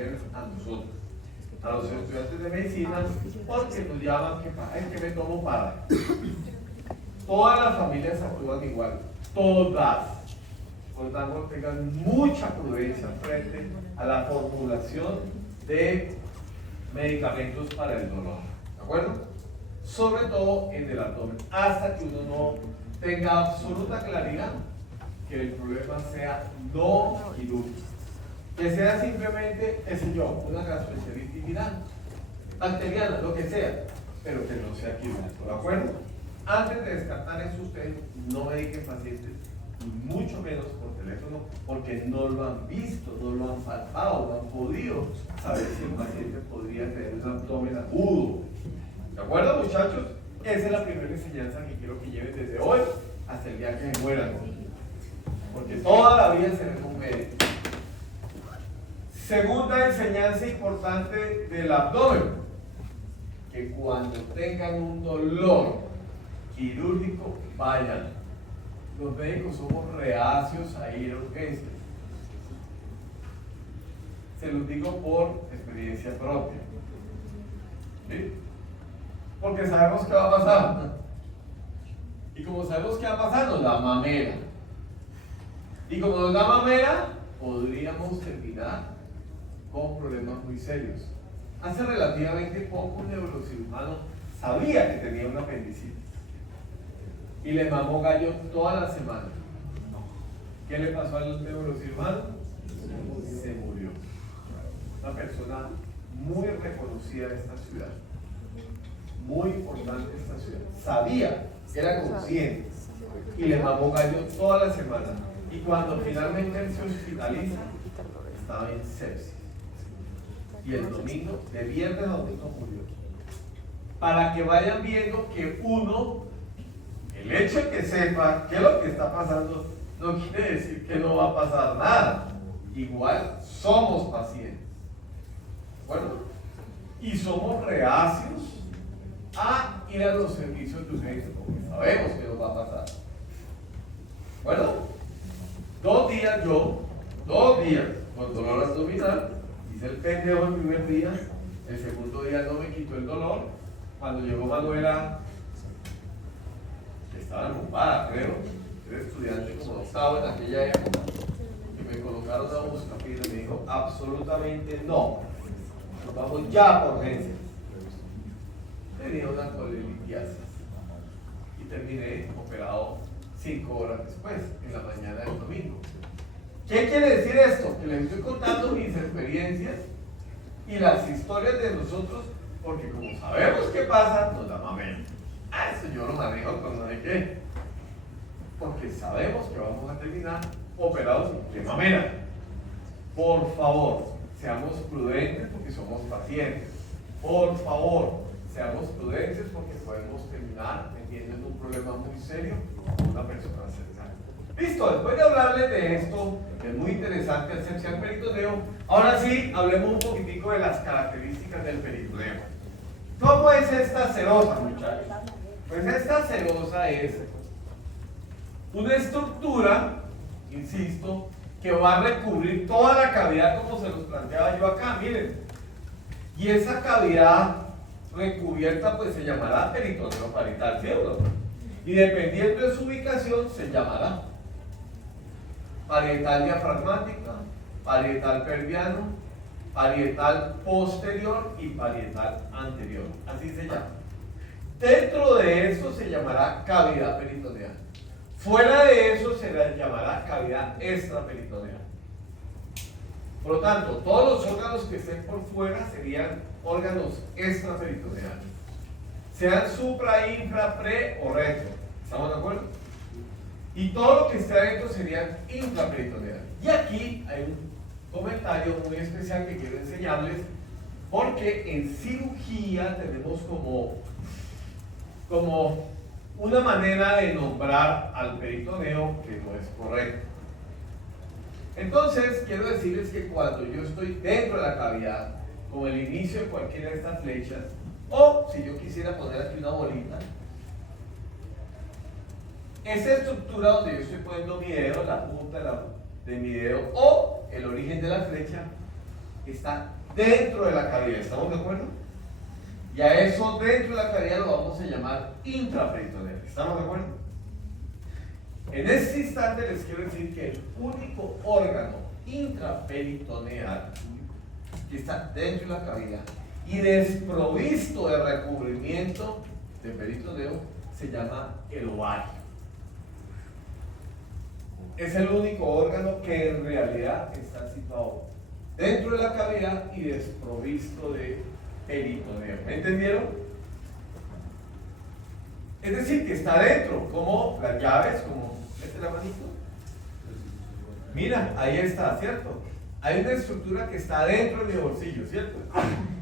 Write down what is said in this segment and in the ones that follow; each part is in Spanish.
mujeres a nosotros, a los estudiantes de medicina, porque nos llaman que es que me tomo para. Todas las familias actúan igual, todas. Por lo tanto, tengan mucha prudencia frente a la formulación de medicamentos para el dolor, ¿de acuerdo? Sobre todo en el abdomen, hasta que uno no tenga absoluta claridad que el problema sea no quirúrgico, que sea simplemente, qué sé yo, una gastroenteritis viral, bacteriana, lo que sea, pero que no sea quirúrgico, ¿de acuerdo? Antes de descartar eso, ustedes no mediquen pacientes, y mucho menos por teléfono, porque no lo han visto, no lo han palpado, no han podido saber si el paciente podría tener un abdomen agudo. ¿De acuerdo, muchachos? Esa es la primera enseñanza que quiero que lleven desde hoy hasta el día que se mueran, porque toda la vida serán un médico. Segunda enseñanza importante del abdomen, que cuando tengan un dolor quirúrgico, vayan. Los médicos somos reacios a ir a urgencias. Se los digo por experiencia propia. ¿Sí? Porque sabemos qué va a pasar. Y como sabemos qué va a pasar, nos da mamera. Y como nos da mamera, podríamos terminar con problemas muy serios. Hace relativamente poco un neurocirujano sabía que tenía una apendicitis y le mamó gallo toda la semana. ¿Qué le pasó al neurocirujano? Se murió. Una persona muy reconocida de esta ciudad, muy importante de esta ciudad. Sabía, era consciente y le mamó gallo toda la semana. Y cuando finalmente él se hospitaliza, estaba en sepsis. Y el domingo, de viernes a domingo, murió. Para que vayan viendo que uno, el hecho de que sepa qué es lo que está pasando, no quiere decir que no va a pasar nada. Igual somos pacientes. ¿De acuerdo? Y somos reacios a ir a los servicios de urgencia, porque sabemos que nos va a pasar. ¿De acuerdo? 2 días con dolor abdominal. Hice el pendejo el primer día, el segundo día no me quitó el dolor. Cuando llegó Manuela, estaba ocupada, creo, era estudiante como octavo en aquella época, y me colocaron una buscapina y me dijo, absolutamente no, nos vamos ya por urgencias. Tenía una colelitiasis y terminé operado 5 horas después, en la mañana del domingo. ¿Qué quiere decir esto? Que les estoy contando mis experiencias y las historias de nosotros, porque como sabemos qué pasa, nos da mamera. Eso yo lo manejo con no sé qué. Porque sabemos que vamos a terminar operados de mamera. Por favor, seamos prudentes porque somos pacientes. Por favor, seamos prudentes porque podemos terminar metiendo en un problema muy serio con una persona cercana. Listo, después de hablarles de esto, que es muy interesante, asepsia del peritoneo, ahora sí, hablemos un poquitico de las características del peritoneo. ¿Cómo es esta serosa, muchachos? Pues esta serosa es una estructura, insisto, que va a recubrir toda la cavidad como se los planteaba yo acá, miren. Y esa cavidad recubierta pues se llamará peritoneo parietal, ¿cierto? Y dependiendo de su ubicación se llamará parietal diafragmática, parietal pelviano, parietal posterior y parietal anterior, así se llama. Dentro de eso se llamará cavidad peritoneal. Fuera de eso se le llamará cavidad extraperitoneal. Por lo tanto, todos los órganos que estén por fuera serían órganos extraperitoneales. Sean supra, infra, pre o retro. ¿Estamos de acuerdo? Y todo lo que esté adentro serían intraperitoneales. Y aquí hay un comentario muy especial que quiero enseñarles, porque en cirugía tenemos como una manera de nombrar al peritoneo que no es correcta. Entonces, quiero decirles que cuando yo estoy dentro de la cavidad, como el inicio de cualquiera de estas flechas, o si yo quisiera poner aquí una bolita, esa estructura donde yo estoy poniendo mi dedo, la punta de mi dedo, o el origen de la flecha, está dentro de la cavidad, ¿estamos de acuerdo? Y a eso dentro de la cavidad lo vamos a llamar intraperitoneal, ¿estamos de acuerdo? En este instante les quiero decir que el único órgano intraperitoneal que está dentro de la cavidad y desprovisto de recubrimiento de peritoneo se llama el ovario. Es el único órgano que en realidad está situado dentro de la cavidad y desprovisto de peritoneo. ¿Me entendieron? Es decir, que está dentro, como las llaves, como este la manito. Mira, ahí está, ¿cierto? Hay una estructura que está dentro de mi bolsillo, ¿cierto?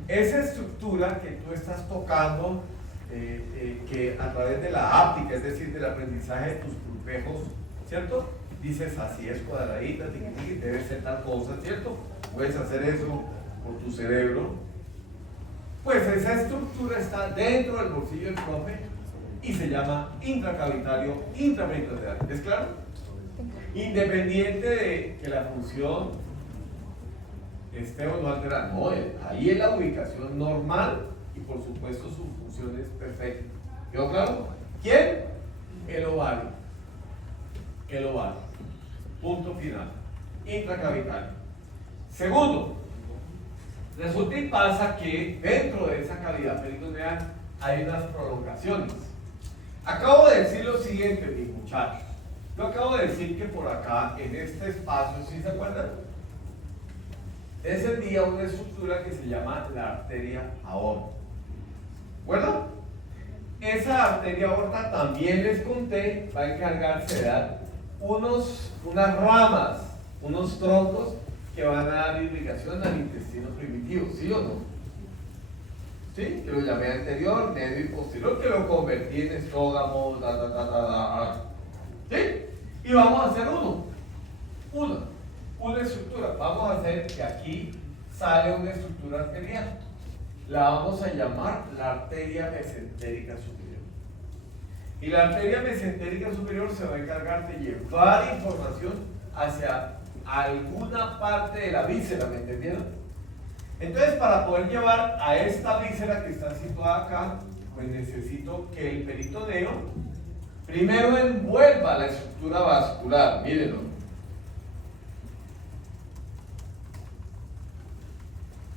Esa estructura que tú estás tocando, que a través de la áptica, es decir, del aprendizaje de tus pulpejos, ¿cierto? Dices así es cuadradita, debe ser tal cosa, ¿cierto? Puedes hacer eso por tu cerebro. Pues esa estructura está dentro del bolsillo del profe y se llama intracavitario, intraperitoneal. ¿Es claro? Independiente de que la función esté o no alterada. No, ahí es la ubicación normal y por supuesto su función es perfecta. ¿Quedó claro? ¿Quién? El ovario. El ovario. Punto final. Intracavitario. Segundo, resulta y pasa que dentro de esa cavidad peritoneal hay unas prolongaciones. Acabo de decir lo siguiente, mis muchachos. Yo acabo de decir que por acá, en este espacio, ¿sí se acuerdan? Descendía una estructura que se llama la arteria aorta. ¿Bueno? Esa arteria aorta también les conté, va a encargarse de dar unas ramas, unos troncos que van a dar irrigación al intestino primitivo, ¿sí o no? ¿Sí? Que lo llamé anterior, medio y posterior, que lo convertí en estómago, ¿sí? Y vamos a hacer una estructura. Vamos a hacer que aquí sale una estructura arterial. La vamos a llamar la arteria mesentérica superior. Y la arteria mesentérica superior se va a encargar de llevar información hacia alguna parte de la víscera, ¿me entendieron? Entonces, para poder llevar a esta víscera que está situada acá, pues necesito que el peritoneo primero envuelva la estructura vascular, mírenlo.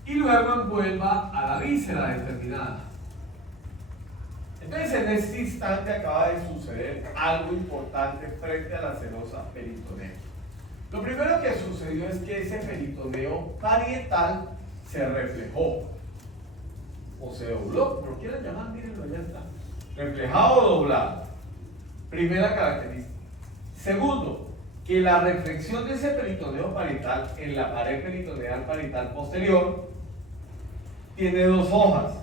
Y luego envuelva a la víscera determinada. Entonces, en este instante acaba de suceder algo importante frente a la serosa peritoneo. Lo primero que sucedió es que ese peritoneo parietal se reflejó o se dobló, como lo quieran llamar, mírenlo, ya está. Reflejado o doblado. Primera característica. Segundo, que la reflexión de ese peritoneo parietal en la pared peritoneal parietal posterior tiene dos hojas,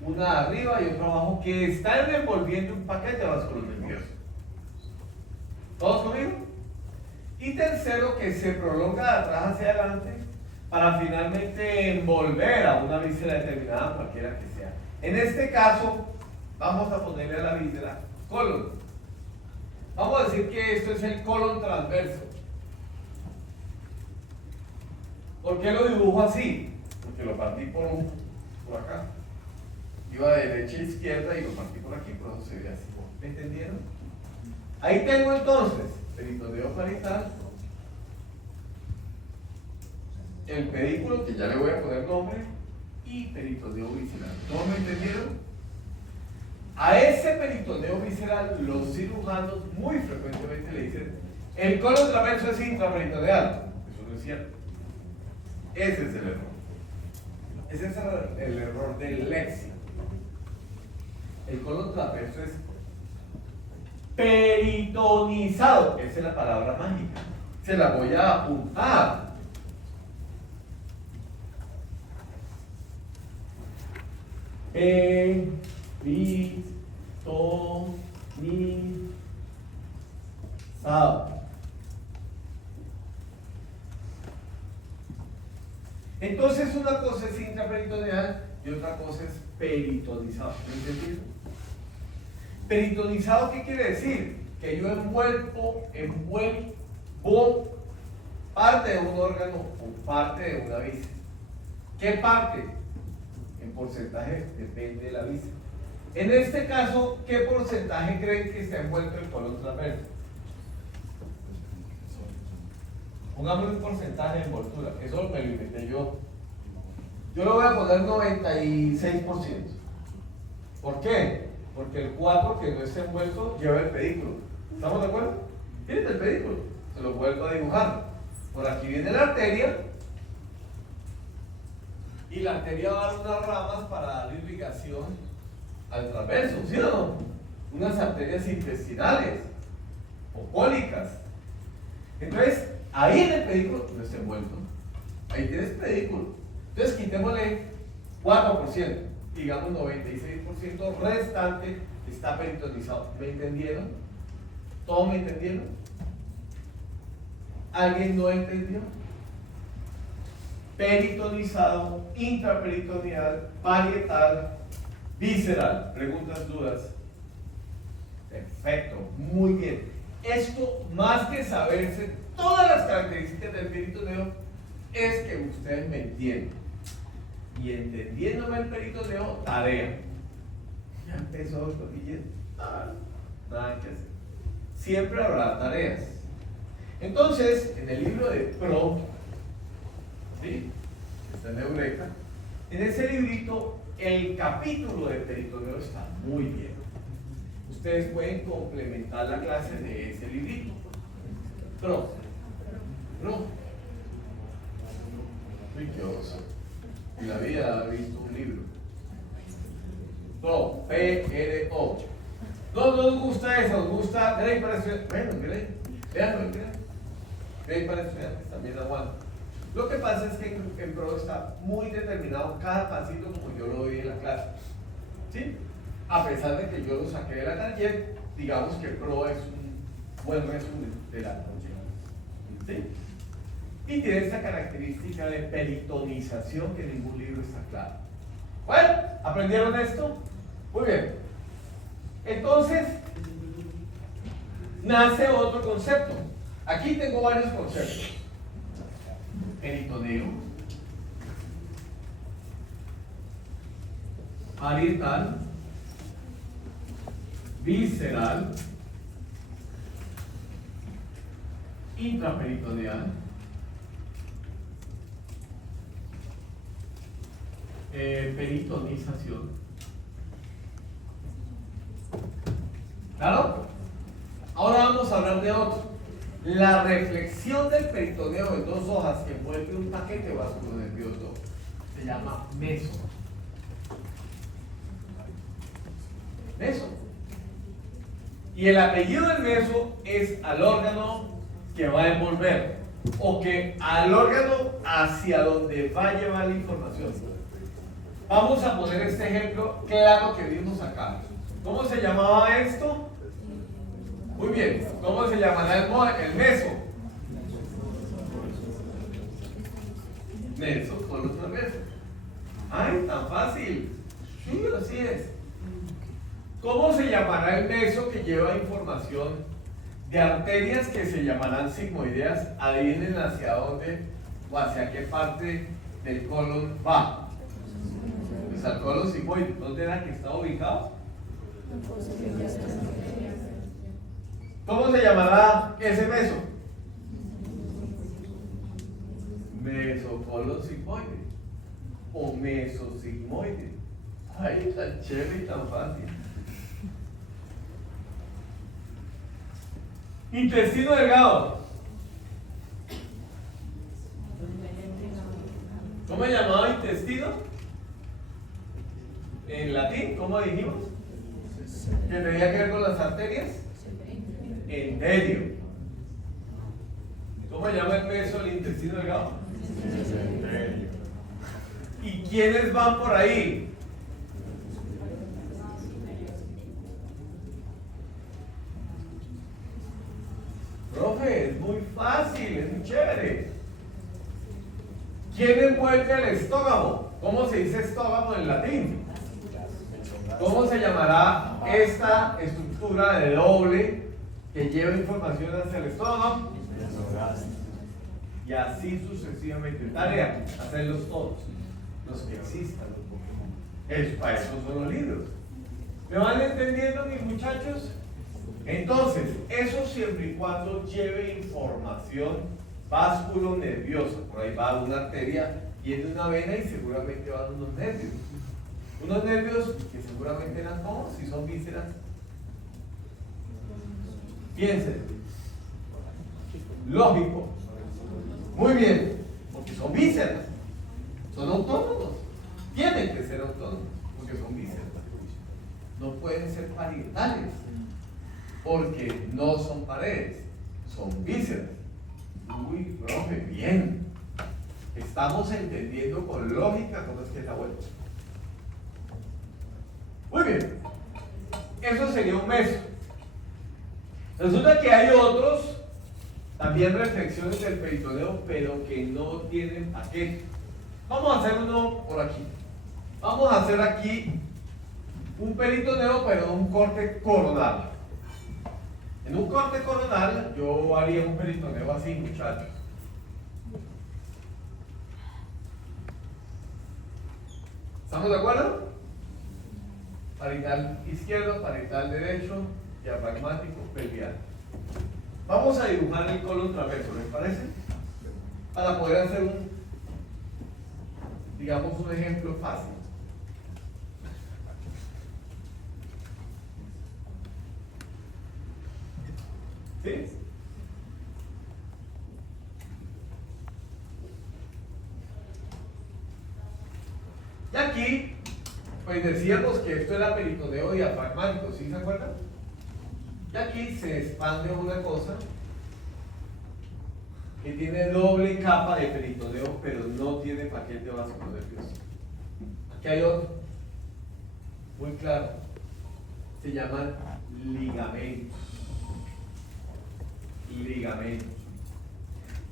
una arriba y otra abajo, que están envolviendo un paquete vasculonervioso. ¿Todos conmigo? Y tercero, que se prolonga de atrás hacia adelante para finalmente envolver a una víscera determinada, cualquiera que sea. En este caso, vamos a ponerle a la víscera colon. Vamos a decir que esto es el colon transverso. ¿Por qué lo dibujo así? Porque lo partí por acá. Iba de derecha a izquierda y lo partí por aquí, por eso se ve así. ¿Me entendieron? Ahí tengo entonces peritoneo parietal, el pedículo, que ya le voy a poner nombre, y peritoneo visceral. ¿Todos me entendieron? A ese peritoneo visceral los cirujanos muy frecuentemente le dicen el colon transverso es intraperitoneal. Eso no es cierto. Ese es el error. Ese es el error del léxico. El colon transverso es peritonizado. Esa es la palabra mágica. Se la voy a apuntar. Peritonizado. Entonces una cosa es intraperitoneal y otra cosa es peritonizado. ¿Me entendieron? Peritonizado, ¿qué quiere decir? Que yo envuelvo parte de un órgano o parte de una víscera. ¿Qué parte? En porcentaje depende de la vista. En este caso, ¿qué porcentaje creen que está envuelto el colon transverso? Pongamos un porcentaje de envoltura, eso me lo inventé yo. Yo lo voy a poner 96%. ¿Por qué? Porque el 4 que no está envuelto lleva el pedículo. ¿Estamos de acuerdo? Miren el pedículo, se lo vuelvo a dibujar. Por aquí viene la arteria. Y la arteria va a dar unas ramas para dar irrigación al transverso, ¿sí o no? Unas arterias intestinales o cólicas. Entonces, ahí en el pedículo no está envuelto. Ahí tienes pedículo. Entonces, quitémosle 4%, digamos 96% restante está peritonizado. ¿Me entendieron? ¿Todos me entendieron? ¿Alguien no entendió? Peritonizado, intraperitoneal, parietal, visceral. ¿Preguntas, dudas? Perfecto, muy bien. Esto, más que saberse todas las características del peritoneo, es que ustedes me entiendan. Y entendiéndome el peritoneo, tarea. Ya empezó el cotillero. Nada que hacer. Siempre habrá tareas. Entonces, en el libro de Pro, ¿sí? Está en Eureka. En ese librito, el capítulo de peritoneo está muy bien. Ustedes pueden complementar la clase de ese librito. Pro. Uy, qué oso. Y la vida ha visto un libro. Pro. P-R-O. No nos gusta eso, nos gusta Grey para estudiantes. Bueno, Grey para estudiantes también aguanta. Lo que pasa es que en Pro está muy determinado cada pasito como yo lo vi en la clase. ¿Sí? A pesar de que yo lo saqué de la taller, digamos que Pro es un buen resumen de la taller. ¿Sí? Y tiene esta característica de peritonización que en ningún libro está claro. Bueno, ¿aprendieron esto? Muy bien. Entonces, nace otro concepto. Aquí tengo varios conceptos. Peritoneo, parietal, visceral, intraperitoneal, peritonización. ¿Claro? Ahora vamos a hablar de otro. La reflexión del peritoneo en dos hojas que envuelve un paquete vasculonervioso se llama meso. Meso. Y el apellido del meso es al órgano que va a envolver, o que al órgano hacia donde va a llevar la información. Vamos a poner este ejemplo claro que vimos acá. ¿Cómo se llamaba esto? Muy bien, ¿cómo se llamará el meso? Meso con otra meso. ¡Ay, tan fácil! Sí, así es. ¿Cómo se llamará el meso que lleva información de arterias que se llamarán sigmoideas? Adivinen hacia dónde o hacia qué parte del colon va. Pues al colon sigmoide. ¿Dónde era que está ubicado? ¿Cómo se llamará ese meso? Mesocolon sigmoide o mesosigmoide. Ay, tan chévere y tan fácil. Intestino delgado. ¿Cómo se llamaba intestino? En latín, ¿cómo dijimos? ¿Que tenía que ver con las arterias? Enterio. ¿Cómo se llama el peso del intestino delgado? Enterio. ¿Y quiénes van por ahí? Profe, es muy fácil, es muy chévere. ¿Quién envuelve el estómago? ¿Cómo se dice estómago en latín? ¿Cómo se llamará esta estructura de doble que lleva información hacia el estómago? Y así sucesivamente. Tarea, hacerlos todos. los que existan. Para eso son los libros. ¿Me van entendiendo, mis muchachos? Entonces, eso siempre y cuando lleve información básculo nerviosa. Por ahí va una arteria, viene una vena y seguramente van unos nervios. Unos nervios que seguramente eran como, si son vísceras. Piensen. Lógico. Muy bien, porque son vísceras. Son autónomos. Tienen que ser autónomos, porque son vísceras. No pueden ser parietales, porque no son paredes, son vísceras. Uy, profe, bien. Estamos entendiendo con lógica cómo es que está bueno. Muy bien. Eso sería un meso. Resulta que hay otros, también reflexiones del peritoneo, pero que no tienen paquete. Vamos a hacer uno por aquí. Vamos a hacer aquí un peritoneo, pero un corte coronal. En un corte coronal, yo haría un peritoneo así, muchachos. ¿Estamos de acuerdo? Parietal izquierdo, parietal derecho, diafragmático, pelviano. Vamos a dibujar el colon transverso, ¿les parece? Para poder hacer digamos, un ejemplo fácil. ¿Sí? Y aquí, pues decíamos que esto era peritoneo diafragmático, ¿sí se acuerdan? Y aquí se expande una cosa que tiene doble capa de peritoneo, pero no tiene paquete vasculonervioso. Aquí hay otro, muy claro, se llaman ligamentos.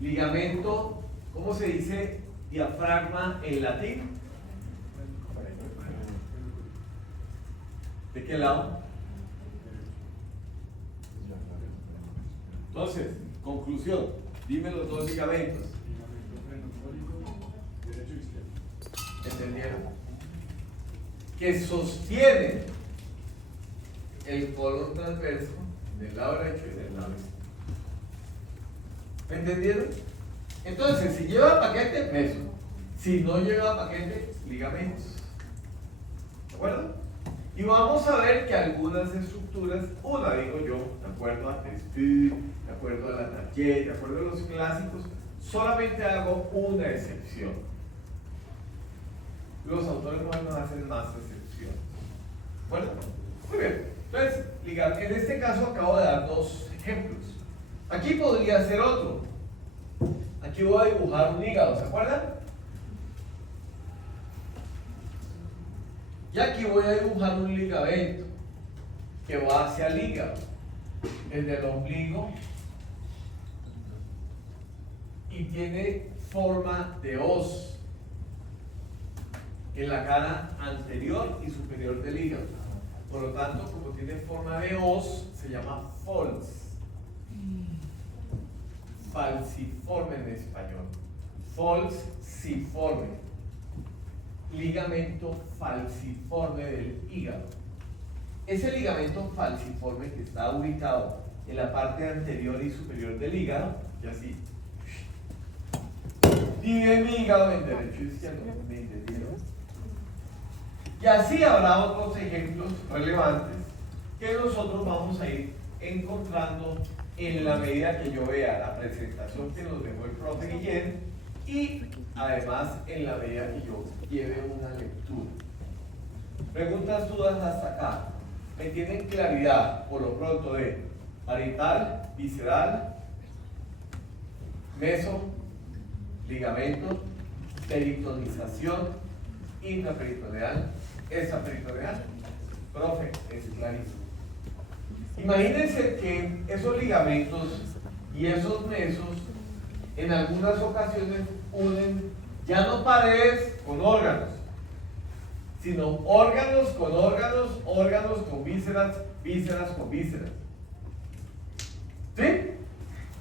Ligamento, ¿cómo se dice diafragma en latín? ¿De qué lado? Entonces, conclusión, dime los dos ligamentos. ¿Entendieron? Que sostienen el colon transverso del lado derecho y del lado izquierdo. ¿Me entendieron? Entonces, si lleva paquete, meso. Si no lleva paquete, ligamentos. ¿De acuerdo? Y vamos a ver que algunas estructuras, una digo yo, de acuerdo a Tespy, de acuerdo a la Target, de acuerdo a los clásicos, solamente hago una excepción. Los autores modernos hacen más excepciones. Bueno, muy bien. Entonces, en este caso acabo de dar dos ejemplos. Aquí podría ser otro. Aquí voy a dibujar un hígado, ¿se acuerdan? Y aquí voy a dibujar un ligamento que va hacia el hígado, desde el ombligo, y tiene forma de hoz en la cara anterior y superior del hígado. Por lo tanto, como tiene forma de hoz, se llama falciforme en español. Falciforme. Ligamento falciforme del hígado. Ese ligamento falciforme que está ubicado en la parte anterior y superior del hígado, y así, divide mi hígado en derecho y izquierdo. ¿Me entendieron? Y así habrá otros ejemplos relevantes que nosotros vamos a ir encontrando en la medida que yo vea la presentación que nos dejó el profe Guillén y además en la medida que yo lleve una lectura. Preguntas, dudas hasta acá. ¿Me tienen claridad por lo pronto de parietal, visceral, meso, ligamento, peritonización, intraperitoneal, extraperitoneal? Profe, es clarísimo. Imagínense que esos ligamentos y esos mesos en algunas ocasiones unen ya no paredes con órganos, sino órganos con órganos, órganos con vísceras, vísceras con vísceras. ¿Sí?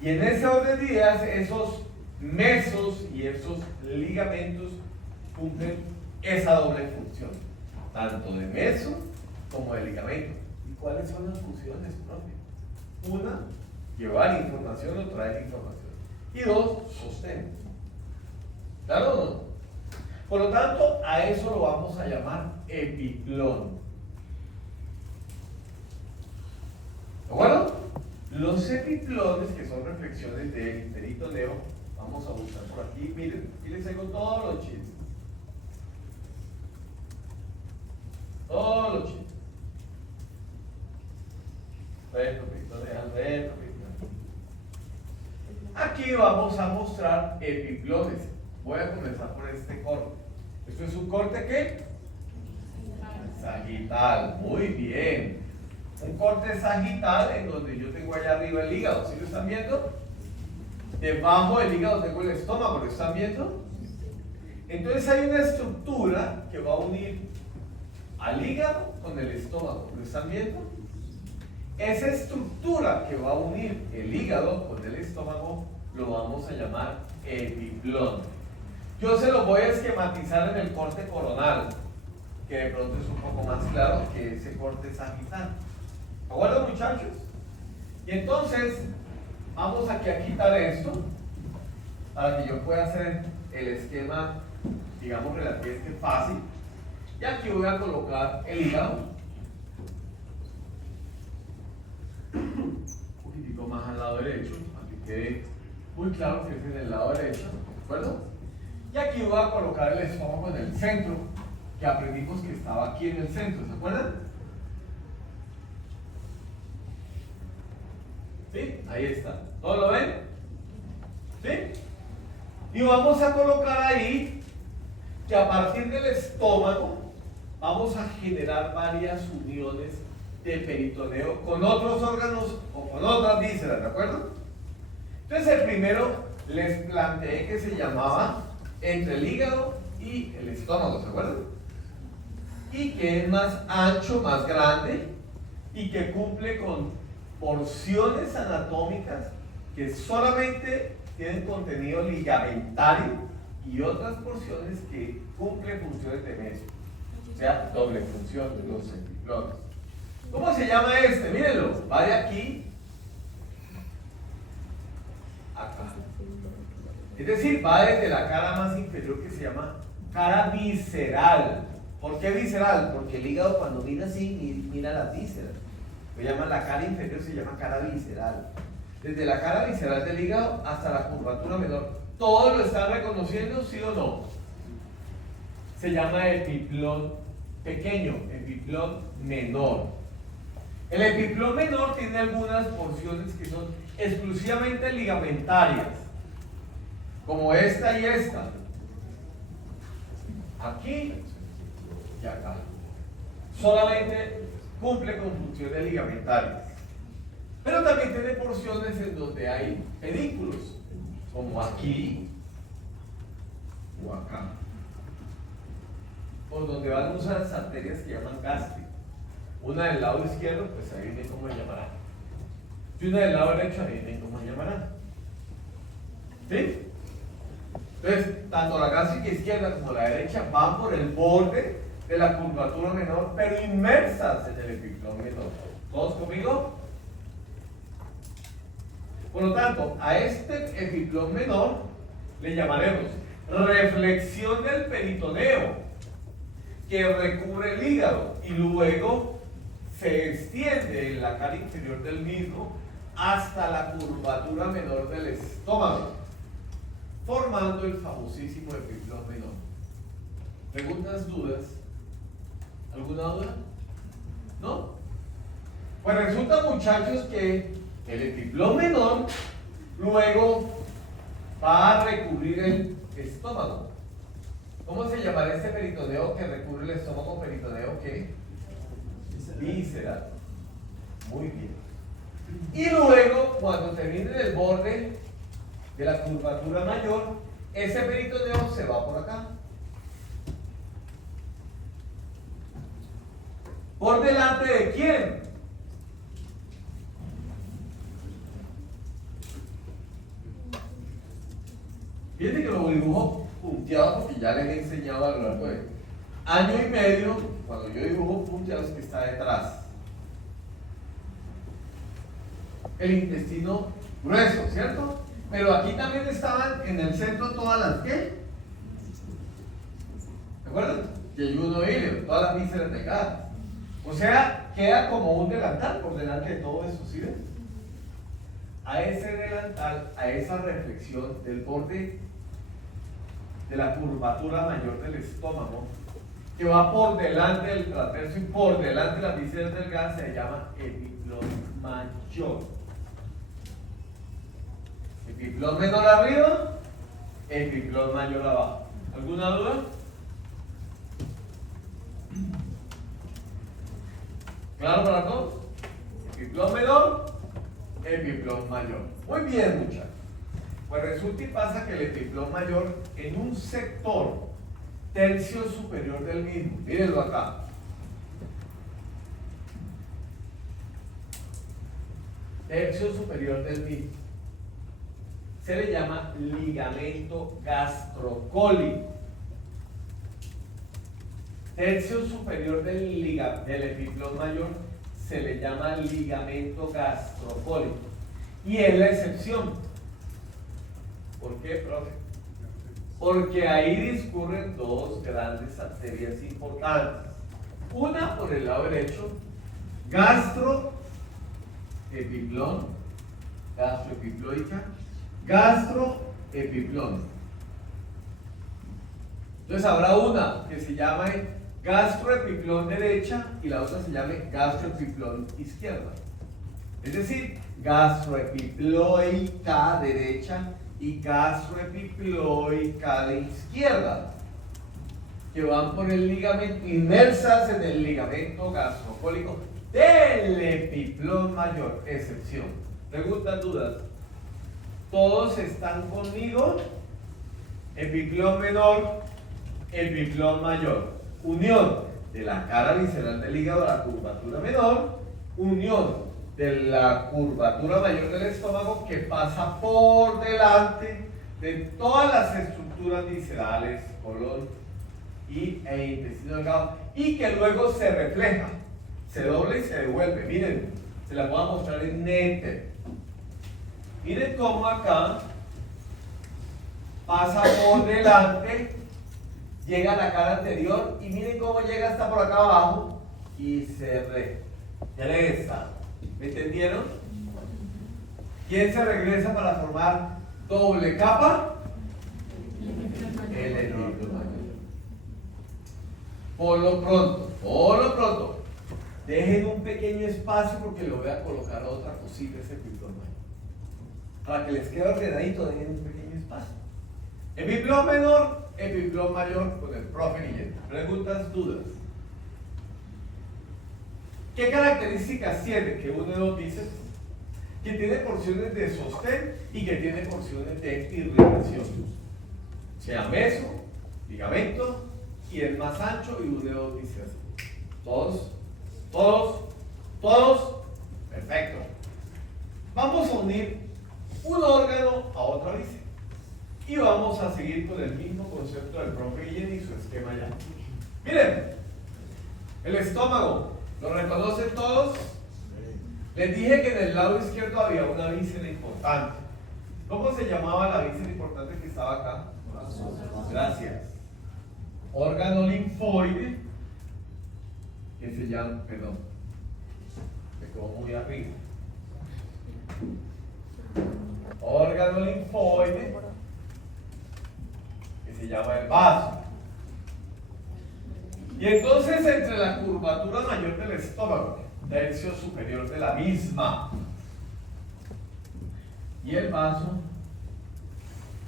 Y en ese orden de ideas, esos mesos y esos ligamentos cumplen esa doble función, tanto de meso como de ligamento. ¿Y cuáles son las funciones propias? Una, llevar información o traer información. Y dos, sostén. ¿Claro o no? Por lo tanto, a eso lo vamos a llamar epiplón. ¿De acuerdo? Los epiplones, que son reflexiones del peritoneo, vamos a buscar por aquí. Miren, aquí les traigo todos los chistes. Todos los chistes. Retroperitoneal. Aquí vamos a mostrar epiplones. Voy a comenzar por este corte. ¿Esto es un corte qué? Sagital. Muy bien. Un corte sagital en donde yo tengo allá arriba el hígado. ¿Sí lo están viendo? Debajo del hígado tengo el estómago. ¿Lo están viendo? Entonces hay una estructura que va a unir al hígado con el estómago. ¿Lo están viendo? Esa estructura que va a unir el hígado con el estómago lo vamos a llamar epiplón. Yo se lo voy a esquematizar en el corte coronal, que de pronto es un poco más claro que ese corte sagital. ¿De acuerdo, muchachos? Y entonces vamos aquí a quitar esto para que yo pueda hacer el esquema, digamos, relativamente fácil. Y aquí voy a colocar el hígado un poquitico más al lado derecho, para que quede muy claro que es en el lado derecho, ¿de acuerdo? Y aquí voy a colocar el estómago en el centro, que aprendimos que estaba aquí en el centro, ¿se acuerdan? ¿Sí? Ahí está. ¿Todos lo ven? ¿Sí? Y vamos a colocar ahí que a partir del estómago vamos a generar varias uniones de peritoneo con otros órganos o con otras vísceras, ¿de acuerdo? Entonces el primero les planteé que se llamaba entre el hígado y el estómago, ¿se acuerdan? Y que es más ancho, más grande y que cumple con porciones anatómicas que solamente tienen contenido ligamentario y otras porciones que cumplen funciones de meso, o sea, doble función de los epiplones. ¿Cómo se llama este? Mírenlo, va de aquí a acá. Es decir, va desde la cara más inferior que se llama cara visceral. ¿Por qué visceral? Porque el hígado cuando mira así, mira las vísceras. Lo llaman la cara inferior, se llama cara visceral. Desde la cara visceral del hígado hasta la curvatura menor. ¿Todos lo están reconociendo, sí o no? Se llama epiplón pequeño, epiplón menor. El epiplón menor tiene algunas porciones que son exclusivamente ligamentarias, como esta y esta. Aquí y acá. Solamente cumple con funciones ligamentarias. Pero también tiene porciones en donde hay pedículos, como aquí o acá, por donde van unas arterias que llaman gástricas. Una del lado izquierdo, pues ahí ven cómo se llamará. Y una del lado derecho, ahí ven cómo se llamará. ¿Sí? Entonces, tanto la gástrica izquierda como la derecha van por el borde de la curvatura menor, pero inmersas en el epiplón menor. ¿Todos conmigo? Por lo tanto, a este epiplón menor le llamaremos reflexión del peritoneo, que recubre el hígado y luego se extiende en la cara inferior del mismo hasta la curvatura menor del estómago, formando el famosísimo epiplón menor. ¿Preguntas, dudas? ¿Alguna duda? ¿No? Pues resulta, muchachos, que el epiplón menor luego va a recubrir el estómago. ¿Cómo se llamará este peritoneo que recubre el estómago? ¿Peritoneo qué? Vísceras. Muy bien. Y luego, cuando termine en el borde de la curvatura mayor, ese peritoneo se va por acá. ¿Por delante de quién? Fíjense que lo dibujo puntiagudo. punteados porque ya les he enseñado a lo largo de año y medio, cuando yo dibujo punteados, que está detrás. El intestino grueso, ¿cierto? Pero aquí también estaban en el centro todas las ¿qué? ¿Se acuerdan? Yeyuno híleo, todas las vísceras delgadas. O sea, queda como un delantal por delante de todo eso, ¿sí ven? A ese delantal, a esa reflexión del borde de la curvatura mayor del estómago, que va por delante del trapecio y por delante de las vísceras delgadas, se llama epiplón mayor. Epiplón menor arriba, epiplón mayor abajo. ¿Alguna duda? ¿Claro para todos? Epiplón menor, epiplón mayor. Muy bien, muchachos. Pues resulta y pasa que el epiplón mayor en un sector tercio superior del mismo, mírenlo acá, tercio superior del mismo, se le llama ligamento gastrocólico. Tercio superior del epiplón mayor se le llama ligamento gastrocólico. Y es la excepción. ¿Por qué, profe? Porque ahí discurren dos grandes arterias importantes. Una por el lado derecho, gastroepiplón, gastroepiploica, gastroepiplón. Entonces habrá una que se llame gastroepiplón derecha y la otra se llame gastroepiplón izquierda. Es decir, gastroepiploica derecha y gastroepiploica de izquierda, que van por el ligamento, inmersas en el ligamento gastrocólico del epiplón mayor, excepción. ¿Preguntas, dudas? ¿Todos están conmigo? Epiplón menor, epiplón mayor. Unión de la cara visceral del hígado a la curvatura menor, unión de la curvatura mayor del estómago que pasa por delante de todas las estructuras viscerales, colon e intestino delgado, y que luego se refleja, se dobla y se devuelve. Miren, se la voy a mostrar en néter. Miren cómo acá pasa por delante, llega a la cara anterior y miren cómo llega hasta por acá abajo y se regresa. ¿Me entendieron? ¿Quién se regresa para formar doble capa? El epiplón mayor. Por lo pronto, dejen un pequeño espacio porque lo voy a colocar a otra cosita ese epiplón mayor. Para que les quede ordenadito, dejen un pequeño espacio. Epiplón menor, epiplón mayor con el profe Guillermo. ¿Preguntas, dudas? ¿Qué características tiene? Que uno de los dice que tiene porciones de sostén y que tiene porciones de irrigación. Sea meso, ligamento y el más ancho, y uno de los dice así. Todos. Perfecto. Vamos a unir un órgano a otra víscera. Y vamos a seguir con el mismo concepto del profe Guillén y su esquema ya. Miren, el estómago. ¿Lo reconocen todos? Les dije que en el lado izquierdo había una víscera importante. ¿Cómo se llamaba la víscera importante que estaba acá? Gracias. Órgano linfoide, que se llama, perdón, me quedó muy arriba. Órgano linfoide, que se llama el vaso. Y entonces entre la curvatura mayor del estómago, tercio superior de la misma, y el vaso,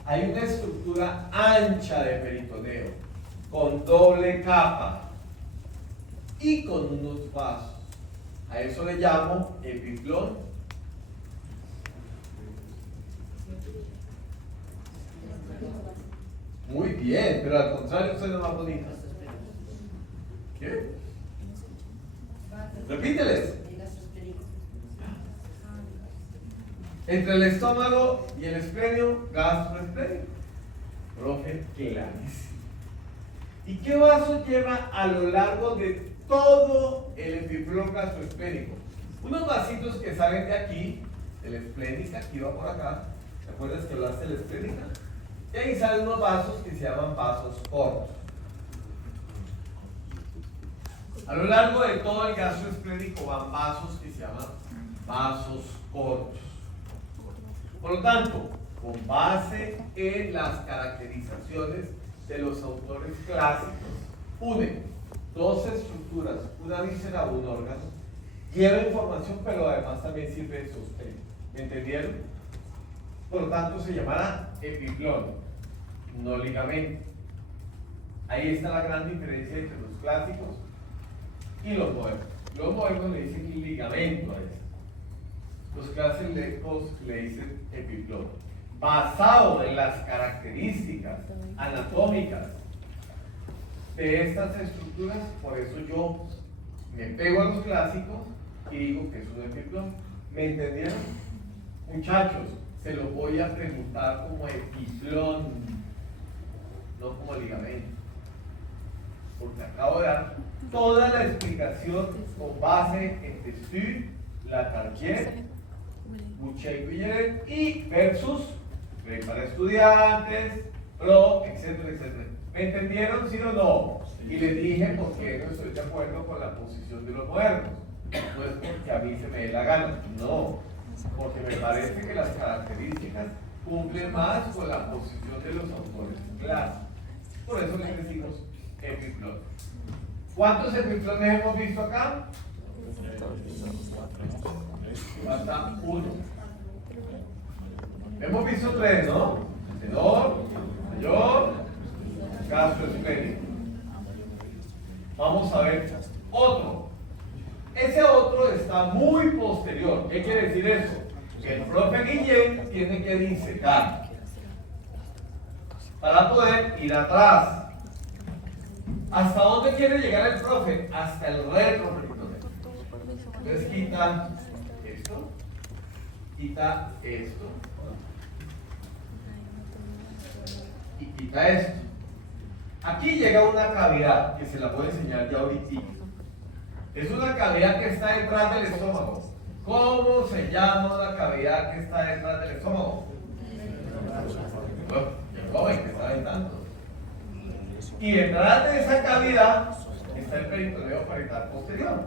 hay una estructura ancha de peritoneo, con doble capa y con unos vasos. A eso le llamo epiplón. Muy bien, pero al contrario, soy más bonita. ¿Qué? Repíteles. Entre el estómago y el esplenio, gastroesplenio. profe, clarísimo. ¿Y qué vaso lleva a lo largo de todo el epiflor gastroesplénico? Unos vasitos que salen de aquí, de la esplénica, aquí va por acá. ¿Te acuerdas que hablaste de la esplénica? Y ahí salen unos vasos que se llaman vasos cortos. A lo largo de todo el gastroesplénico van vasos que se llaman vasos cortos. Por lo tanto, con base en las caracterizaciones de los autores clásicos, une dos estructuras, una víscera o un órgano, lleva información, pero además también sirve de sostén. ¿Me entendieron? Por lo tanto, se llamará epiflón, no ligamento. Ahí está la gran diferencia entre los clásicos y los modernos. Los modernos le dicen ligamento a eso. Los clásicos le dicen epiflón. Basado en las características anatómicas de estas estructuras, por eso yo me pego a los clásicos y digo que es un epiflón. ¿Me entendieron? Muchachos, se lo voy a preguntar como epiflón, no como ligamento, porque acabo de dar toda la explicación con base en Testu, Latarjet, Boucher y versus Rey para estudiantes, Pro, etcétera, etcétera. ¿Me entendieron, sí o no? Y les dije por qué no estoy de acuerdo con la posición de los modernos. No es porque a mí se me dé la gana, no, porque me parece que las características cumplen más con la posición de los autores clásicos. Por eso les decimos epiflón. ¿Cuántos epiflones hemos visto acá? Falta uno. Hemos visto tres, ¿no? Menor, mayor, gastroesplénico. Vamos a ver otro. Ese otro está muy posterior. ¿Qué quiere decir eso? Que el profe Guillén tiene que disecar para poder ir atrás. ¿Hasta dónde quiere llegar el profe? Hasta el retroperitoneal. Entonces quita esto, quita esto y quita esto. Aquí llega una cavidad que se la voy a enseñar ya ahorita. Es una cavidad que está detrás del estómago. ¿Cómo se llama la cavidad que está detrás del estómago? Bueno, el joven que está aventando. Y detrás de esa cavidad está el peritoneo parietal posterior.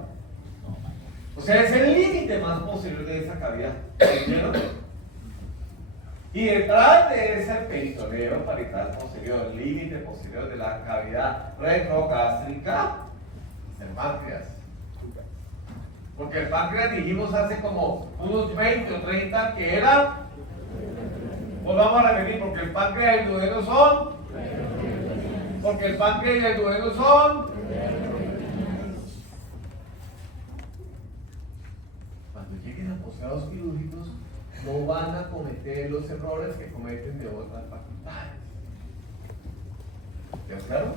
O sea, es el límite más posterior de esa cavidad. ¿Entendieron? Y detrás de ese peritoneo parietal posterior, el límite posterior de la cavidad retrogástrica, es el páncreas. Porque el páncreas dijimos hace como unos 20 o 30 que era. Pues vamos a repetir, porque el páncreas y el duodeno son. Porque el páncreas y el duodeno son. Cuando lleguen a posgrados quirúrgicos, no van a cometer los errores que cometen de otras facultades. ¿Quedó claro?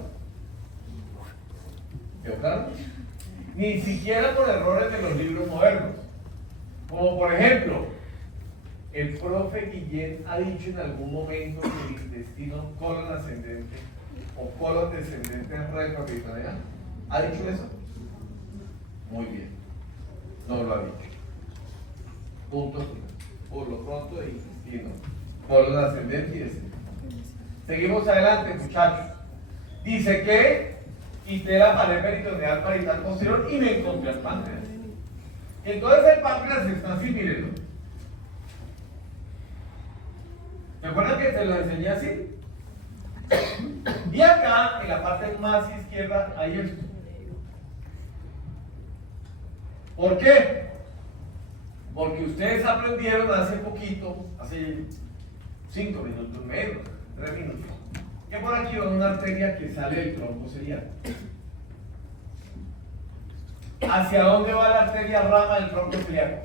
¿Quedó claro? Ni siquiera por errores de los libros modernos. Como por ejemplo, el profe Guillén ha dicho en algún momento que el intestino colon ascendente o colon descendente retroperitoneal. ¿Ha dicho eso? Muy bien. No lo ha dicho. Punto final. Por lo pronto de intestino, colon ascendente y descendente. Seguimos adelante, muchachos. Dice que quité la pared peritoneal parietal posterior y me encontré el páncreas. Entonces el páncreas está así, mírenlo. ¿Se acuerdan que se lo enseñé así? Y acá, en la parte más izquierda, hay esto. ¿Por qué? Porque ustedes aprendieron hace poquito, hace 5 minutos menos, 3 minutos, que por aquí va una arteria que sale del tronco ciliar. ¿Hacia dónde va la arteria rama del tronco ciliar?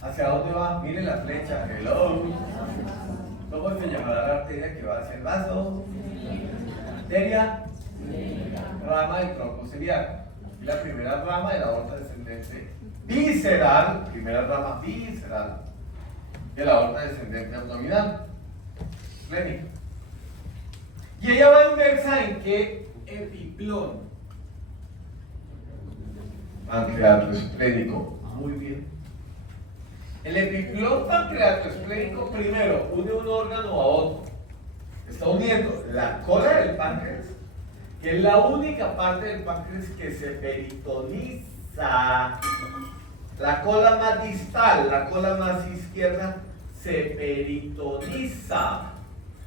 ¿Hacia dónde va? Miren la flecha. Hello. ¿Cómo se llamará la arteria que va hacia el vaso? Arteria rama del tronco ciliar. Y la primera rama de la aorta descendente visceral, primera rama visceral de la aorta descendente abdominal. Esplénica. Y ella va inmersa en qué epiplón. Pancreatoesplénico. Muy bien. El epiplón pancreatoesplénico primero une un órgano a otro. Está uniendo la cola del páncreas, que es la única parte del páncreas que se peritoniza. La cola más distal, la cola más izquierda, se peritoniza.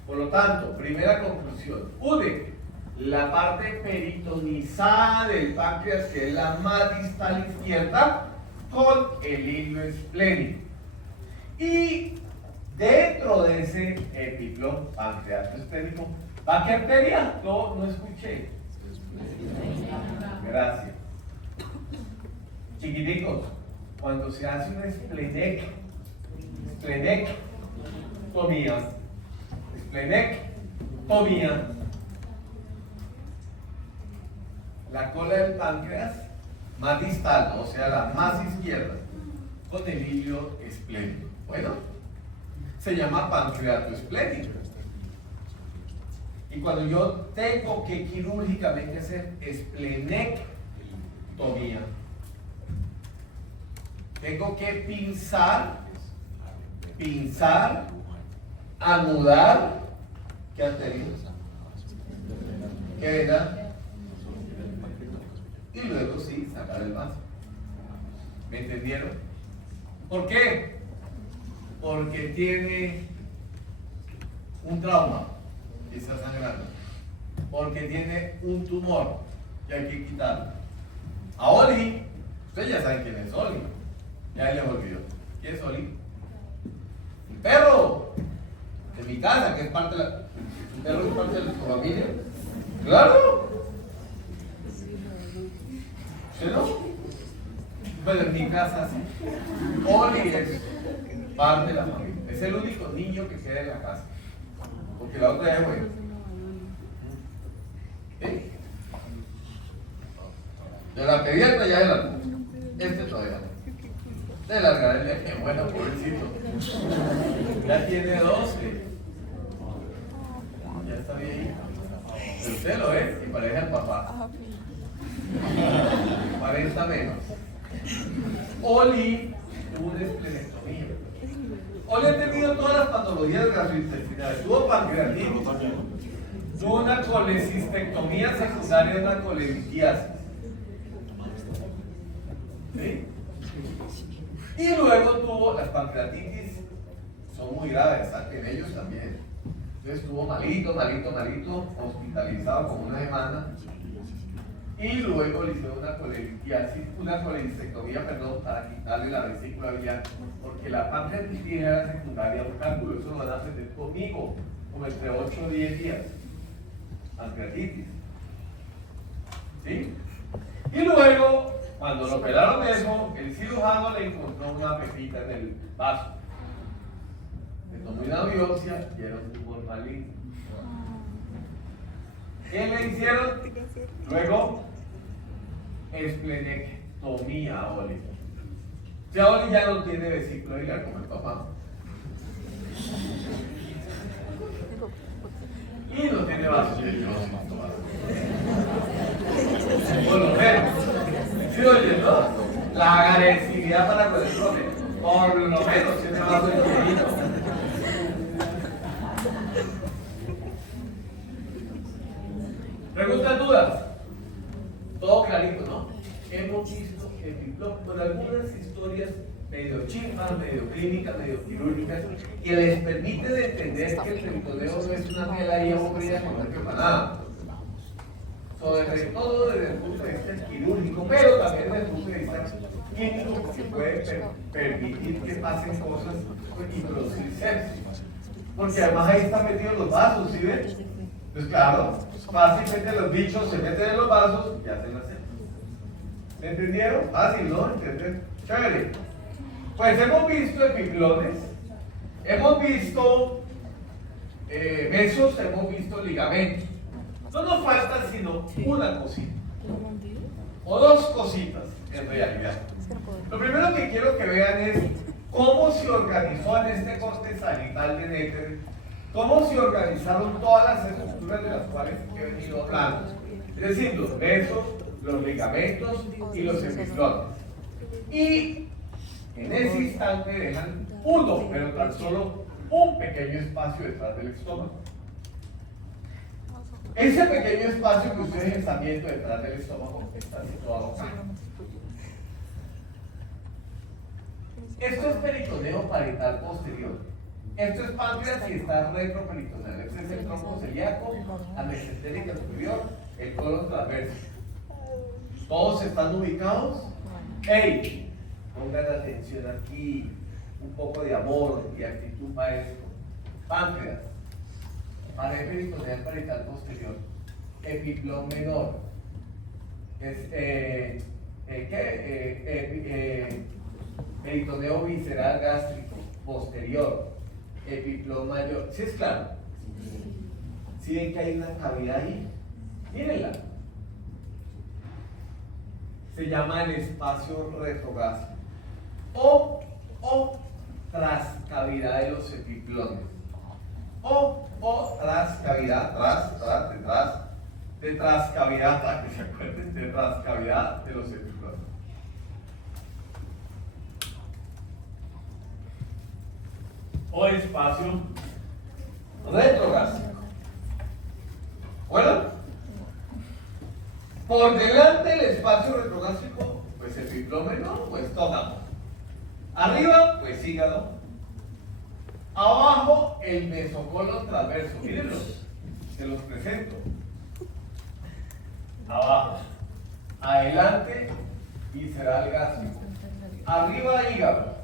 Por lo tanto, primera conclusión, une la parte peritonizada del páncreas, que es la más distal izquierda, con el hilo esplénico. Y dentro de ese epiplón pancreatoesplénico, ¿va qué arteria? No escuché. Gracias. Chiquiticos, cuando se hace una esplenectomía, la cola del páncreas más distal, o sea, la más izquierda, con el hilo esplénico. Bueno, se llama pancreatoesplénico. Y cuando yo tengo que quirúrgicamente hacer esplenectomía, tengo que pinzar, anudar, ¿qué arteria? ¿Qué vena? Y luego sí, sacar el vaso. ¿Me entendieron? ¿Por qué? Porque tiene un trauma que está sangrando. Porque tiene un tumor que hay que quitarlo. A Oli, ustedes ya saben quién es Oli. Ya les olvidó. ¿Quién es Oli? El perro de mi casa, que es parte de la. ¿El perro es parte de tu familia? ¡Claro! ¿Sí no? Bueno, en mi casa sí. Oli es parte de la familia. Es el único niño que queda en la casa. Porque la otra es bueno. ¿Sí? De la pediatra ya era. Este todavía no. De largar el eje, bueno, pobrecito. Ya tiene 12. Ya está bien. Pero usted lo ve y parece al papá. 40 menos. Oli tuvo una esplenectomía. Oli ha tenido todas las patologías gastrointestinales. Tuvo pancreatitis. Tuvo una colecistectomía secundaria de una colelitiasis. ¿Sí? Y luego tuvo las pancreatitis, son muy graves, en ellos también. Entonces estuvo malito, hospitalizado como una semana. Y luego le hicieron una colecistectomía, para quitarle la vesícula biliar, porque la pancreatitis era secundaria a un cálculo. Eso lo van a aprender conmigo, como entre 8 o 10 días. Pancreatitis. ¿Sí? Y luego, cuando lo operaron eso, el cirujano le encontró una pepita en el vaso. Le tomó una biopsia y era un tumor maligno. ¿Qué le hicieron? Luego, esplenectomía a Oli. Ya Oli ya no tiene vesícula biliar como el papá. Y no tiene vasos. Por lo menos. ¿Sí oyen, no? La agresividad para con el profe. Por lo menos tiene vasos infinitos. ¿Preguntas, dudas? Todo clarito, ¿no? Hemos visto epiplón con algunas historias medio chimpas, medio clínicas, medio quirúrgicas, que les permite de entender que el peritoneo no es una tela ahí aburrida con que para nada. Sobre todo desde el punto de vista quirúrgico, pero también desde el punto de vista químico, porque puede permitir que pasen cosas y producir sepsis. Porque además ahí están metidos los vasos, ¿sí ven? Pues claro, fácilmente los bichos se meten en los vasos y hacen la sepsis. ¿Me entendieron? Fácil, ¿no? ¿Entender? Chévere. Pues hemos visto epiplones, hemos visto mesos, hemos visto ligamentos. No nos falta sino una cosita, o dos cositas en realidad. Lo primero que quiero que vean es cómo se organizó en este corte sanital de Netter ¿Cómo se organizaron todas las estructuras de las cuales he venido hablando? Es decir, los huesos, los ligamentos y los epiflones. Y en ese instante dejan uno, pero tan solo un pequeño espacio detrás del estómago. Ese pequeño espacio que ustedes están viendo detrás del estómago está situado acá. Esto es peritoneo parietal posterior. Esto es páncreas y está retroperitoneal. Este es el tronco celíaco, la mesentérica superior, el colon transverso. ¿Todos están ubicados? ¡Ey! Pongan atención aquí. Un poco de amor y actitud para esto. Páncreas, pared peritoneal parietal posterior, epiplón menor, peritoneo visceral gástrico posterior, epiplón mayor. ¿Sí es claro? ¿Sí ven que hay una cavidad ahí? Mírenla. Se llama el espacio retrogástrico o trascavidad de los epiplones. O trascavidad, de trascavidad, para que se acuerden, de trascavidad de los epiplones. O espacio retrogástrico. Bueno, por delante del espacio retrogástrico, pues epiplón menor o estómago. Arriba, pues hígado. Abajo, el mesocolon transverso. Mírenlos, se los presento. Abajo. Adelante, visceral gástrico. Arriba, hígado.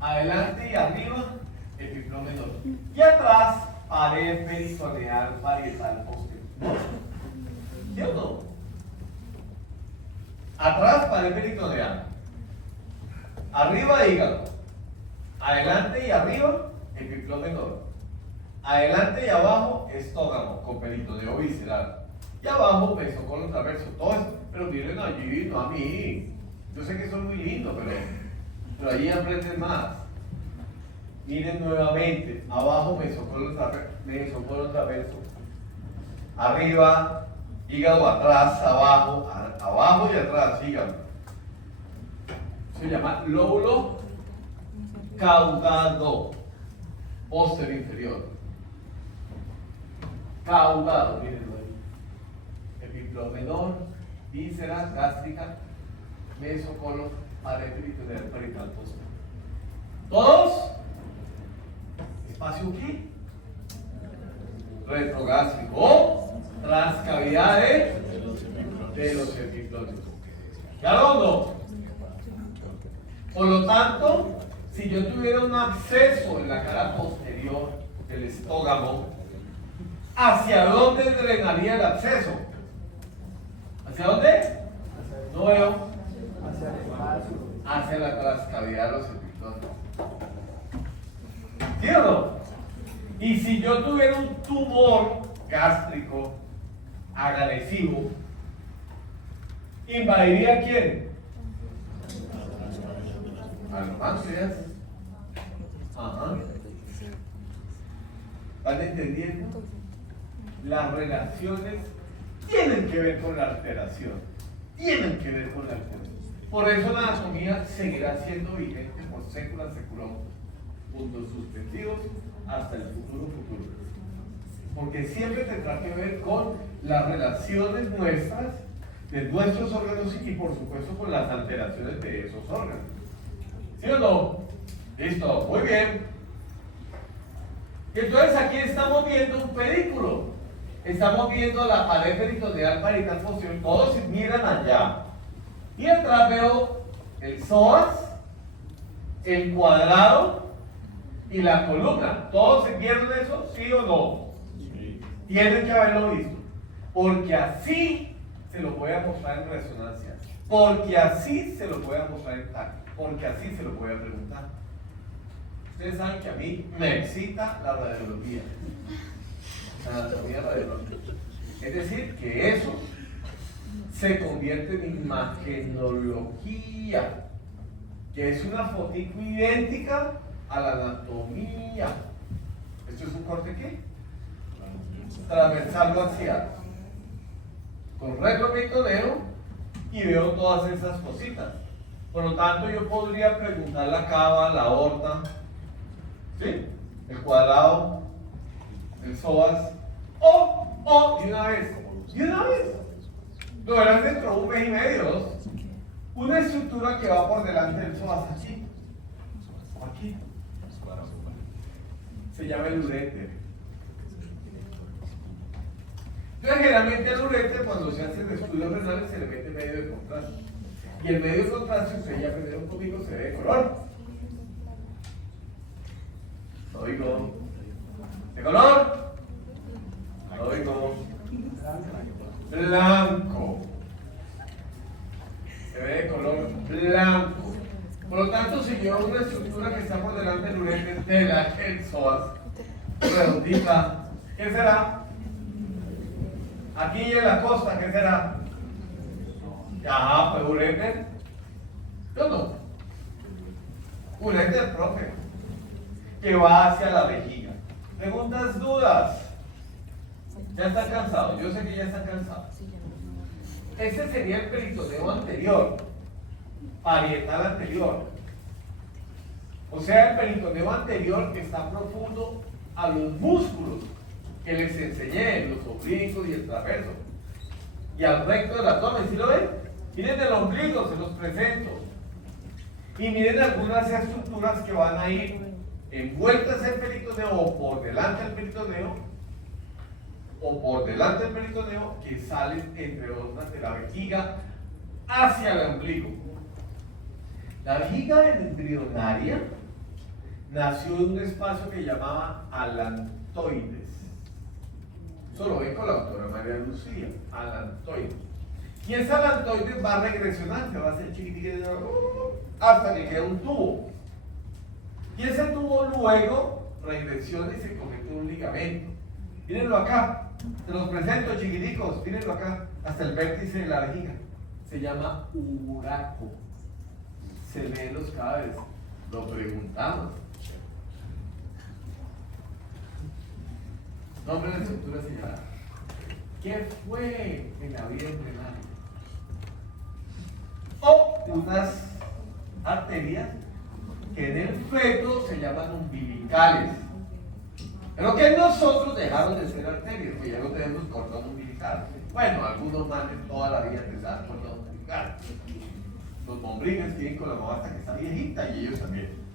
Adelante y arriba, epiplón menor. Y atrás, pared peritoneal parietal posterior. ¿Sí o no? Atrás, pared peritoneal. Arriba, hígado. Adelante y arriba, epiplón menor. Adelante y abajo, estómago con peritoneo visceral. Y abajo, mesocolon transverso. Todo esto. Pero miren allí, no a mí. Yo sé que son muy lindos, pero allí aprenden más. Miren nuevamente. Abajo, mesocolon transverso. Arriba, hígado atrás, abajo, abajo y atrás, hígado. Se llama lóbulo caudado posterior inferior. Caudado, mírenlo ahí. Epiplón menor, víscera gástrica, mesocolon, pared peritoneal parietal posterior. ¿Todos? ¿Espacio qué? Retrogástrico o trascavidades de los epiplones. ¿Claro o no? Por lo tanto, si yo tuviera un absceso en la cara posterior del estómago, ¿hacia dónde drenaría el absceso? ¿Hacia dónde? No veo. Hacia la trascavidad de los epiplones. ¿Sí o no? Y si yo tuviera un tumor gástrico agresivo, ¿invadiría quién? Al páncreas. Ajá. ¿Están entendiendo? Las relaciones tienen que ver con la alteración. Tienen que ver con la alteración. Por eso la anatomía seguirá siendo vigente por séculos seculum, puntos suspensivos, hasta el futuro. Porque siempre tendrá que ver con las relaciones nuestras, de nuestros órganos y por supuesto con las alteraciones de esos órganos. ¿Sí o no? Listo, muy bien. Entonces aquí estamos viendo un pedículo. Estamos viendo la pared peritoneal parietal posterior. Todos miran allá. Y atrás veo el psoas, el cuadrado y la columna. ¿Todos vieron eso? ¿Sí o no? Sí. Tienen que haberlo visto. Porque así se lo voy a mostrar en resonancia. Porque así se lo voy a mostrar en tacto. Porque así se lo voy a preguntar. Ustedes saben que a mí me excita la radiología. La anatomía radiológica. Es decir, que eso se convierte en imagenología, que es una fotico idéntica a la anatomía. ¿Esto es un corte qué? Transversal axial. Con retroperitoneo y veo todas esas cositas. Por lo tanto, yo podría preguntar la cava, la aorta, ¿sí? El cuadrado, el psoas, o, de una vez, lo verás dentro de un mes y medio, dos. Una estructura que va por delante del psoas, aquí, o aquí. Se llama el uréter. Entonces, generalmente el uréter, cuando se hacen estudios renales, se le mete medio de contraste. Y el medio de contraste, ustedes ya aprendieron conmigo, se ve de color. No oigo. ¿De color? No oigo. Blanco. Se ve de color blanco. Por lo tanto, si yo veo una estructura que está por delante del uréter de la psoas, redondita, ¿qué será? Aquí en la costa, ¿qué será? Ya, pues uréter. Yo no. Uréter, profe. Que va hacia la vejiga. Preguntas, dudas. Ya están cansados. Yo sé que ya están cansados. Ese sería el peritoneo anterior. Parietal anterior. O sea, el peritoneo anterior que está profundo a los músculos que les enseñé, los oblicuos y el transverso. Y al recto del abdomen, ¿sí lo ven? Miren el ombligo, se los presento. Y miren algunas estructuras que van a ir envueltas en peritoneo o por delante del peritoneo, que salen entre otras de la vejiga hacia el ombligo. La vejiga embrionaria nació en un espacio que llamaba alantoides. Eso lo ven con la doctora María Lucía, alantoides. Y ese alantoides va a regresionar, se va a hacer chiquitito hasta que queda un tubo. Y ese tubo luego regresiona y se convierte en un ligamento. Mírenlo acá, se los presento chiquiticos, mírenlo acá, hasta el vértice de la vejiga. Se llama uraco. Se lee en los cadáveres. Lo preguntamos. Nombre de la estructura señalada. ¿Qué fue en la vida embrionaria? O unas arterias que en el feto se llaman umbilicales. Pero que en nosotros dejaron de ser arterias, porque ya no tenemos cordón umbilical. Bueno, algunos más de toda la vida empezaron cordón umbilical. Los bombrines vienen con la mamá hasta que está viejita y ellos también.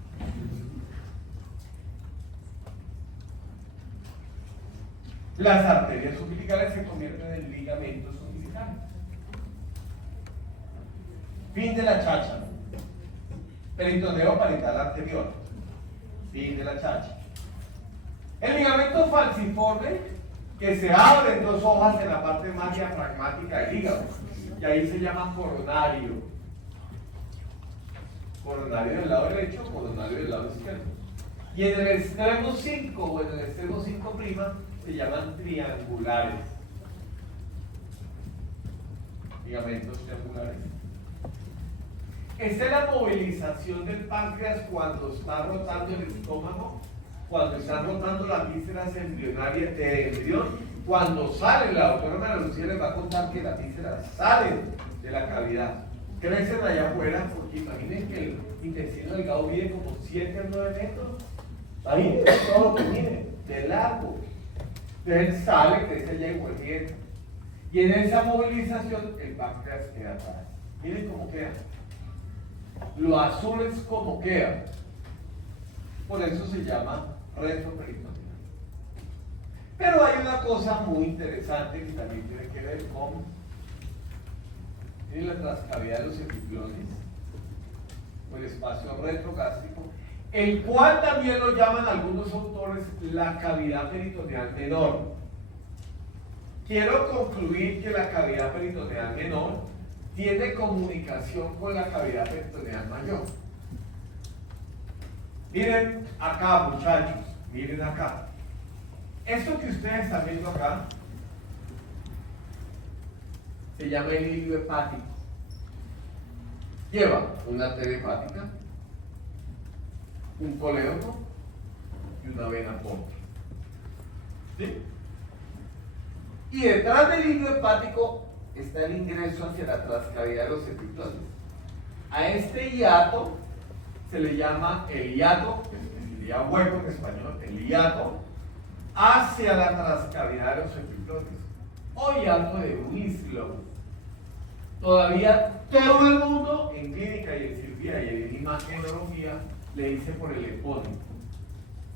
Las arterias umbilicales se convierten en ligamentos umbilicales. Fin de la chacha. Peritoneo parietal anterior. Fin de la chacha. El ligamento falciforme, que se abre en dos hojas en la parte más diafragmática del hígado, y ahí se llama coronario. Coronario del lado derecho, coronario del lado izquierdo. Y en el extremo 5 o en el extremo 5' se llaman triangulares. Ligamentos triangulares. Esta es la movilización del páncreas cuando está rotando el estómago, cuando está rotando las vísceras embrionarias de embrión, cuando sale. La doctora María Lucía les va a contar que las vísceras salen de la cavidad, crecen allá afuera, porque imaginen que el intestino delgado mide como 7 a 9 metros. Imagínense todo lo que mide, de largo. Entonces sale, crece allá y y en esa movilización el páncreas queda atrás. Miren cómo queda. Lo azul es como queda. Por eso se llama retroperitoneal. Pero hay una cosa muy interesante que también tiene que ver con la transcavidad de los epiplones, o el espacio retrogástrico, el cual también lo llaman algunos autores la cavidad peritoneal menor. Quiero concluir que la cavidad peritoneal menor tiene comunicación con la cavidad peritoneal mayor. Miren acá, muchachos, miren acá. Esto que ustedes están viendo acá se llama el hilo hepático. Lleva una arteria hepática, un colédono y una vena porta. ¿Sí? Y detrás del hilio hepático está el ingreso hacia la trascavidad de los epiclones. A este hiato se le llama el hiato, que sería hueco en español, el hiato hacia la trascavidad de los epiclones, o hiato de Winslow. Todavía todo el mundo en clínica y en cirugía y en imagenología le dice por el epónimo,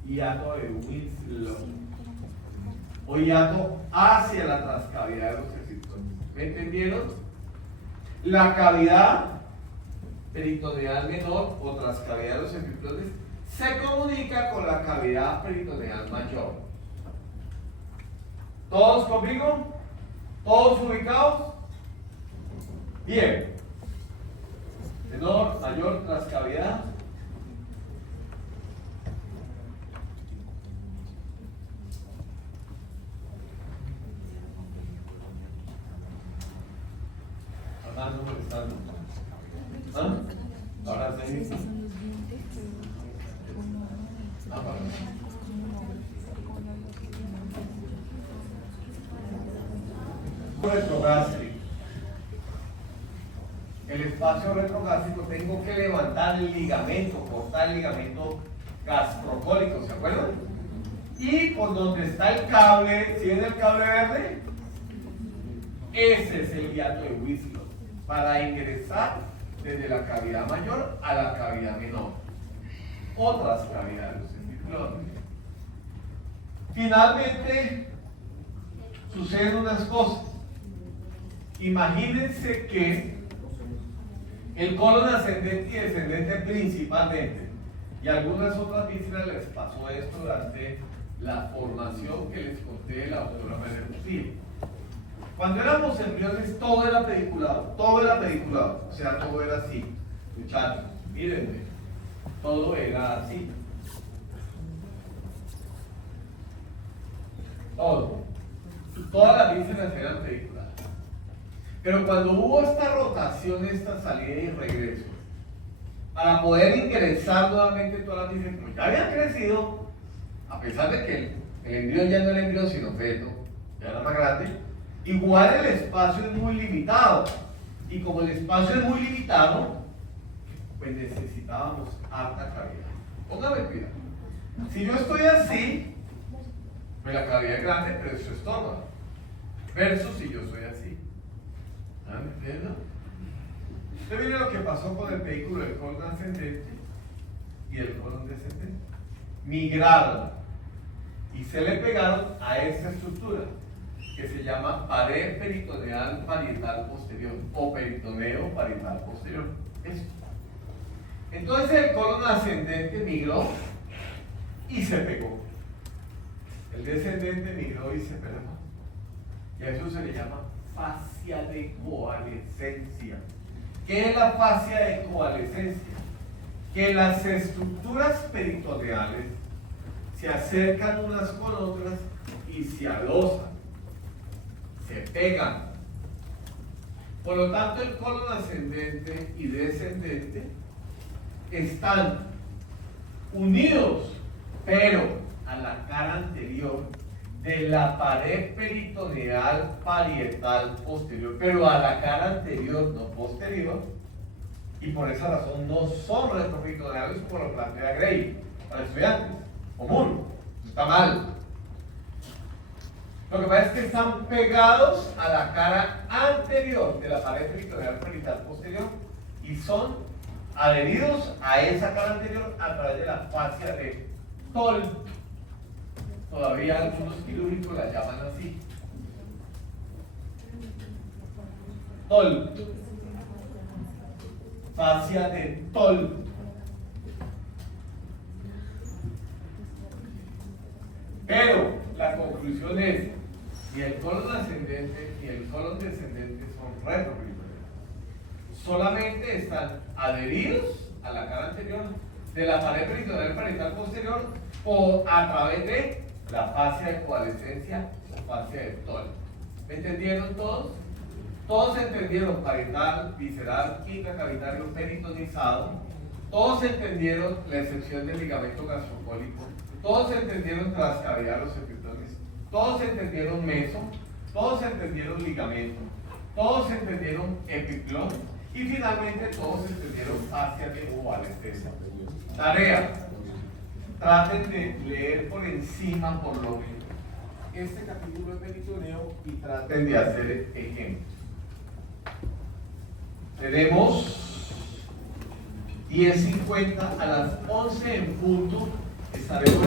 hiato de Winslow, o hiato hacia la trascavidad de los epiclones. ¿Me entendieron? La cavidad peritoneal menor o trascavidad de los epiclones se comunica con la cavidad peritoneal mayor. ¿Todos conmigo? ¿Todos ubicados? Bien. Menor, mayor, trascavidad. Fernando molestando. ¿Ah? Ahora sí. Retrogástrico. El espacio retrogástrico, tengo que levantar el ligamento, cortar el ligamento gastrocólico, ¿se acuerdan? Y por donde está el cable, ¿sí ven el cable verde? Ese es el hiato de Winslow para ingresar desde la cavidad mayor a la cavidad menor. Otras cavidades, los epiclones. Finalmente, suceden unas cosas. Imagínense que el colon ascendente y descendente principalmente, y algunas otras vísceras les pasó esto durante la formación que les conté de la doctora María Lucía. Cuando éramos embriones todo era pediculado, o sea, todo era así. Muchachos, mírenme, todo era así. Todo. Todas las vísceras eran pediculadas. Pero cuando hubo esta rotación, esta salida y regreso, para poder ingresar nuevamente todas las vísceras, como ya habían crecido, a pesar de que el embrión ya no era embrión sino feto, ya era más grande, igual el espacio es muy limitado. Y como el espacio es muy limitado, pues necesitábamos harta cavidad. Póngame cuidado. Si yo estoy así, pues la cavidad es grande, pero eso estorba. Versus si yo soy así. ¿Ah, me entienden? Usted mire lo que pasó con el vehículo del colon ascendente y el colon descendente. Migraron y se le pegaron a esa estructura que se llama pared peritoneal parietal posterior o peritoneo parietal posterior. Esto. Entonces el colon ascendente migró y se pegó. El descendente migró y se pegó. Y a eso se le llama fascia de coalescencia. ¿Qué es la fascia de coalescencia? Que las estructuras peritoneales se acercan unas con otras y se alosan, se pegan. Por lo tanto, el colon ascendente y descendente están unidos, pero a la cara anterior de la pared peritoneal parietal posterior, pero a la cara anterior, no posterior, y por esa razón no son retroperitoneales como lo plantea Gray para estudiantes, común, está mal. Lo que pasa es que están pegados a la cara anterior de la pared peritoneal parietal posterior y son adheridos a esa cara anterior a través de la fascia de Toll. Todavía algunos quirúrgicos la llaman así. Toll. Fascia de Toll. Pero la conclusión es, ni el colon ascendente ni el colon descendente son retroperitoneales. Solamente están adheridos a la cara anterior de la pared peritoneal parietal posterior o a través de la fascia de coalescencia o fascia de Toll. ¿Me entendieron todos? Todos entendieron parietal, visceral, intracavitario, peritonizado. Todos entendieron la excepción del ligamento gastrocólico. Todos entendieron trascavidad de los epiclones. todos entendieron meso, todos entendieron ligamento, todos entendieron epiclón y finalmente todos entendieron fascia de oval extensa. Tarea: traten de leer por encima por lo menos este capítulo de peritoneo y traten de hacer ejemplos. Tenemos 10:50, a las 11 en punto estaremos